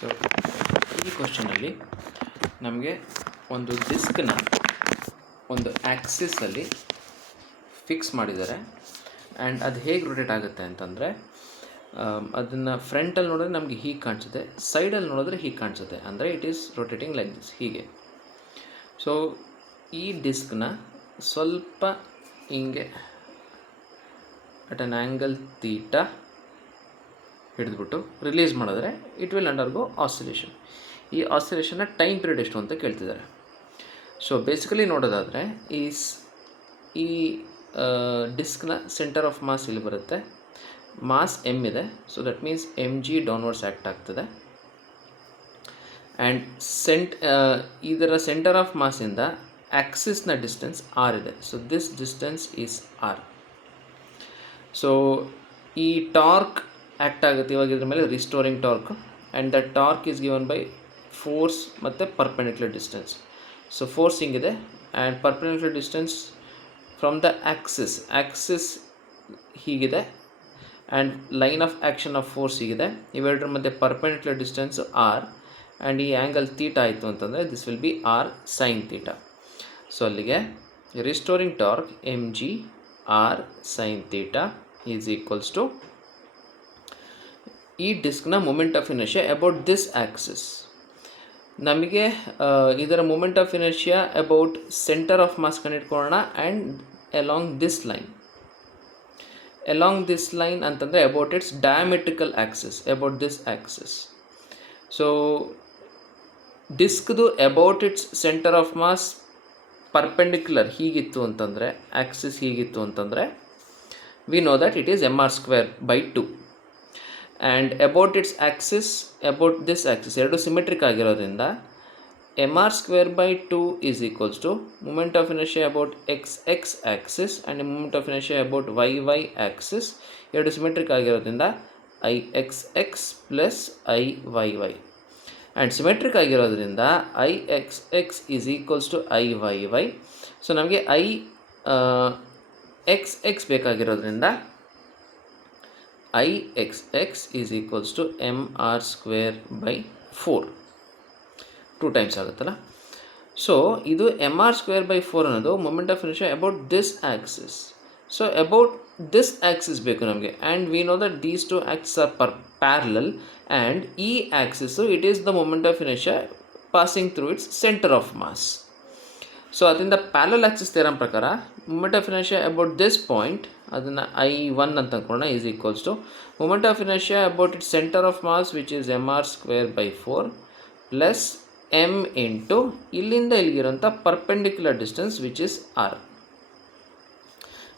So ಈ ಕ್ವಶನಲ್ಲಿ ನಮಗೆ ಒಂದು ಡಿಸ್ಕ್ನ ಒಂದು ಆ್ಯಕ್ಸಿಸಲ್ಲಿ ಫಿಕ್ಸ್ ಮಾಡಿದ್ದಾರೆ ಆ್ಯಂಡ್ ಅದು ಹೇಗೆ ರೊಟೇಟ್ ಆಗುತ್ತೆ ಅಂತಂದರೆ ಅದನ್ನು ಫ್ರಂಟಲ್ಲಿ ನೋಡಿದ್ರೆ ನಮಗೆ ಹೀಗೆ ಕಾಣಿಸುತ್ತೆ, ಸೈಡಲ್ಲಿ ನೋಡಿದ್ರೆ ಹೀಗೆ ಕಾಣಿಸುತ್ತೆ. ಅಂದರೆ it is rotating like this, ಹೀಗೆ. ಸೊ ಈ ಡಿಸ್ಕ್ನ ಸ್ವಲ್ಪ ಹಿಂಗೆ ಅಟ್ ಅನ್ ಆ್ಯಂಗಲ್ ತೀಟಾ ಹಿಡಿದ್ಬಿಟ್ಟು ರಿಲೀಸ್ ಮಾಡಿದ್ರೆ ಇಟ್ ವಿಲ್ ಅಂಡರ್ಗೋ ಆಸಿಲೇಷನ್. ಈ ಆಸಿಲೇಷನ್ನ ಟೈಮ್ ಪೀರಿಯಡ್ ಎಷ್ಟು ಅಂತ ಕೇಳ್ತಿದ್ದಾರೆ. ಸೊ ಬೇಸಿಕಲಿ ನೋಡೋದಾದರೆ ಈ ಡಿಸ್ಕ್ನ ಸೆಂಟರ್ ಆಫ್ ಮಾಸ್ ಇಲ್ಲಿ ಬರುತ್ತೆ. ಮಾಸ್ ಎಮ್ ಇದೆ, so that means M G downwards act ಆಗ್ತದೆ. ಆ್ಯಂಡ್ ಇದರ ಸೆಂಟರ್ ಆಫ್ ಮಾಸಿಂದ ಆ್ಯಕ್ಸಿಸ್ನ ಡಿಸ್ಟೆನ್ಸ್ ಆರ್ ಇದೆ. So this distance is R. So ಈ ಟಾರ್ಕ್ ಆ್ಯಕ್ಟ್ ಆಗುತ್ತೆ ಇವಾಗ ಇದ್ರ ಮೇಲೆ, restoring torque, and the torque is given by force ಮತ್ತು ಪರ್ಪೆಂಡಿಕ್ಯುಲರ್ ಡಿಸ್ಟೆನ್ಸ್. ಸೊ ಫೋರ್ಸ್ ಹಿಂಗಿದೆ and perpendicular distance from the axis ಹೀಗಿದೆ and line of action of force ಹೀಗಿದೆ. ಇವೆರಡರ ಮಧ್ಯೆ ಪರ್ಪೆಂಡಿಕ್ಯುಲರ್ ಡಿಸ್ಟೆನ್ಸ್ ಆರ್ ಆ್ಯಂಡ್ ಈ ಆ್ಯಂಗಲ್ ತೀಟಾ ಆಯಿತು ಅಂತಂದರೆ this will be R sine theta. So ಅಲ್ಲಿಗೆ restoring torque M G R sine theta is equals to ಈ ಡಿಸ್ಕ್ನ moment of inertia about this axis. ನಮಗೆ ಇದರ moment of inertia about centre of mass ಕಂಡಿಡ್ಕೊಳ್ಳೋಣ and along this line ಅಂತಂದರೆ about its diametrical axis, about this axis. So ಡಿಸ್ಕ್ದು about its centre of mass perpendicular ಹೀಗಿತ್ತು ಅಂತಂದರೆ, axis ಹೀಗಿತ್ತು ಅಂತಂದರೆ we know that it is mr²/2. And about its axis, about this axis ಎರಡು symmetric ಆಗಿರೋದ್ರಿಂದ mr²/2 is equals to moment of inertia about x axis and moment of inertia about y axis ಎರಡು symmetric ಆಗಿರೋದ್ರಿಂದ Ixx plus Iyy. And symmetric ಆಗಿರೋದ್ರಿಂದ Ixx is equals to Iyy. So ನಮಗೆ Ixx ಬೇಕಾಗಿರೋದ್ರಿಂದ Ixx is equals to mr²/4, 2 times ಆಗುತ್ತಲ್ಲ. So ಇದು mr²/4 ಅನ್ನೋದು moment of inertia about this axis. So about this Axis ಬೇಕು ನಮಗೆ, and we know that these two axis are parallel, and ಈ axis it is the moment of inertia passing through its centre of mass. So ಅದರಿಂದ parallel axis theorem ಪ್ರಕಾರ moment of inertia about this point, ಅದನ್ನು I1 ಅಂತ ಅಂದ್ಕೊಳ್ಳೋಣ, is equals to moment of inertia about its centre of mass which is mr²/4 plus m into ಇಲ್ಲಿಂದ ಇಲ್ಲಿಗಿರೋಂಥ perpendicular distance which is r,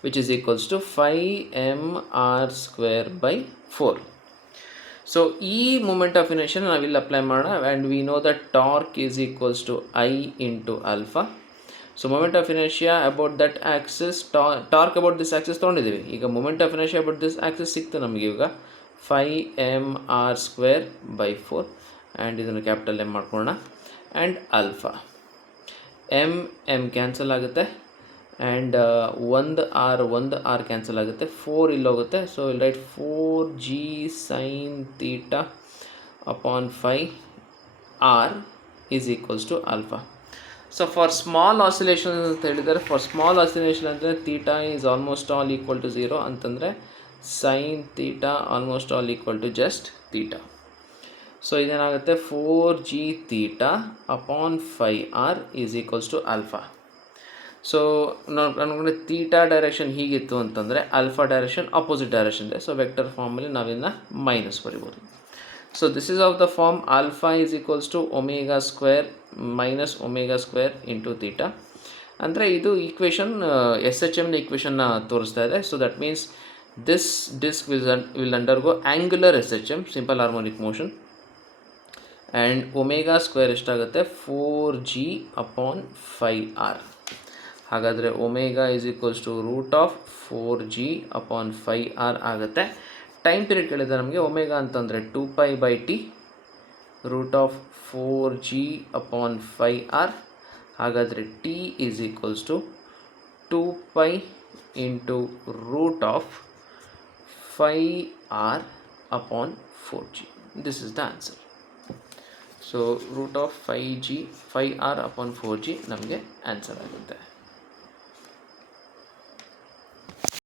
which is equals to 5mr²/4. So ಈ moment of inertia ನಾವಿಲ್ಲಿ apply ಮಾಡೋಣ, and we know that torque is equals to I into alpha. So moment of inertia about that axis, torque about this axis ತೊಗೊಂಡಿದ್ದೀವಿ. ಈಗ moment of inertia about this axis ಸಿಕ್ತು ನಮಗೆ ಇವಾಗ 5mr²/4, and ಇದನ್ನು capital M ಮಾಡ್ಕೊಳ್ಳೋಣ. And alpha m cancel ಆಗುತ್ತೆ, and ಒಂದು r cancel ಆಗುತ್ತೆ, 4 ಇಲ್ಲಿ ಹೋಗುತ್ತೆ. ಸೊ ಇಲ್ಲಿ write 4g sin θ upon 5r is equals to alpha. So for small oscillation ಅಂತ ಹೇಳಿದರೆ, ಫಾರ್ ಸ್ಮಾಲ್ ಆಸಿಲೇಷನ್ ಅಂದರೆ theta is almost all equal to 0 ಅಂತಂದರೆ sine theta almost all equal to just theta. So ಇದೇನಾಗುತ್ತೆ 4g θ upon 5r is equals to alpha. So ನಾವು ಅನ್ಕೊಂಡ್ರೆ theta direction ಹೀಗಿತ್ತು ಅಂತಂದರೆ alpha direction opposite direction ಇದೆ. So vector ಫಾರ್ಮಲ್ಲಿ ನಾವಿನ್ನು minus ಬರಿಬೋದು. So this is of the form alpha is equals to ω² minus ω² into theta. ಅಂದರೆ ಇದು ಈಕ್ವೇಷನ್ SHMನ ಈಕ್ವೇಷನ್ನ ತೋರಿಸ್ತಾ ಇದೆ. So that means this disc will undergo angular SHM, simple harmonic motion, and ω² ಎಷ್ಟಾಗುತ್ತೆ 4g ಅಪಾನ್ 5r. ಹಾಗಾದರೆ omega is equals to √4g upon 5r ಆಗುತ್ತೆ. Time period ಕೇಳಿದರೆ ನಮಗೆ ಒಮೆಗಾ ಅಂತಂದರೆ 2π/t √4g ಅಪಾನ್ 5r. ಹಾಗಾದರೆ t is equals to 2π into √5r upon 4g. This is the answer. So root of 5r upon 4g ನಮಗೆ answer ಆಗುತ್ತೆ.